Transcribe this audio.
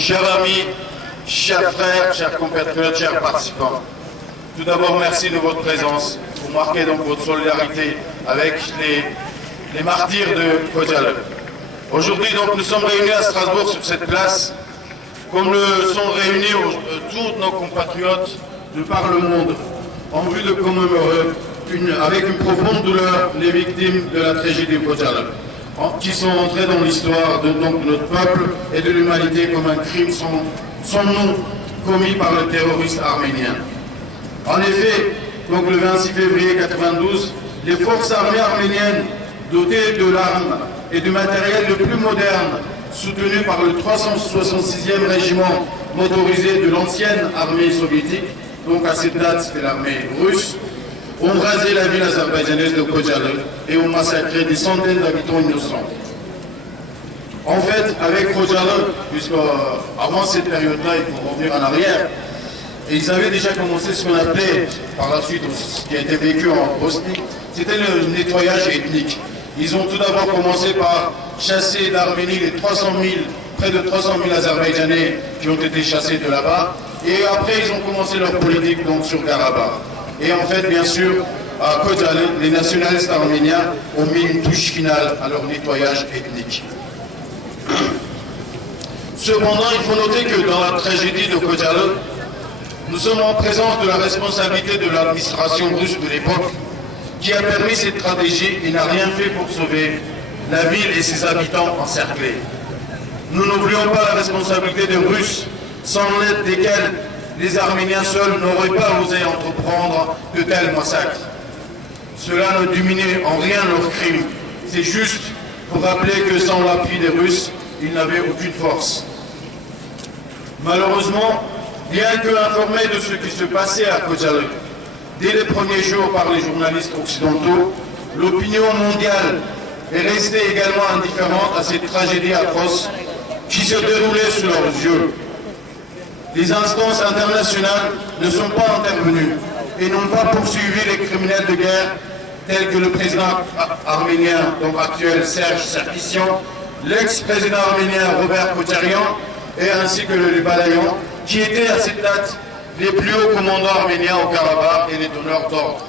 chers amis, chers frères, chers compatriotes, chers participants. Tout d'abord, merci de votre présence pour marquer donc votre solidarité avec les martyrs de Kojalo. Aujourd'hui, donc, nous sommes réunis à Strasbourg sur cette place, comme le sont réunis tous nos compatriotes de par le monde, en vue de commémorer avec une profonde douleur les victimes de la tragédie de Kojalo, qui sont entrées dans l'histoire de notre peuple et de l'humanité comme un crime sans nom commis par le terroriste arménien. En effet, donc le 26 février 1992, les forces armées arméniennes dotées de l'arme et du matériel le plus moderne, soutenues par le 366e régiment motorisé de l'ancienne armée soviétique, donc à cette date c'était l'armée russe, ont rasé la ville azerbaïdjanaise de Kojalo et ont massacré des centaines d'habitants innocents. En fait, avec Kojalo, puisqu'avant cette période-là, il faut revenir en arrière, et ils avaient déjà commencé ce qu'on appelait, par la suite, ce qui a été vécu en Bosnie, c'était le nettoyage ethnique. Ils ont tout d'abord commencé par chasser d'Arménie les près de 300 000 Azerbaïdjanais qui ont été chassés de là-bas, et après ils ont commencé leur politique donc sur Karabakh. Et en fait, bien sûr, à Kojalo, les nationalistes arméniens ont mis une touche finale à leur nettoyage ethnique. Cependant, il faut noter que dans la tragédie de Kojalo, nous sommes en présence de la responsabilité de l'administration russe de l'époque qui a permis cette stratégie et n'a rien fait pour sauver la ville et ses habitants encerclés. Nous n'oublions pas la responsabilité des Russes, sans l'aide desquels les Arméniens seuls n'auraient pas osé entreprendre de tels massacres. Cela ne diminue en rien leurs crimes. C'est juste pour rappeler que sans l'appui des Russes, ils n'avaient aucune force. Malheureusement, bien que informés de ce qui se passait à Kojalo, dès les premiers jours par les journalistes occidentaux, l'opinion mondiale est restée également indifférente à cette tragédie atroce qui se déroulait sous leurs yeux. Les instances internationales ne sont pas intervenues et n'ont pas poursuivi les criminels de guerre tels que le président arménien, donc actuel Serge Sarkissian, l'ex-président arménien Robert Kocharyan et ainsi que le Balayan, qui étaient à cette date les plus hauts commandants arméniens au Karabakh et les donneurs d'ordre.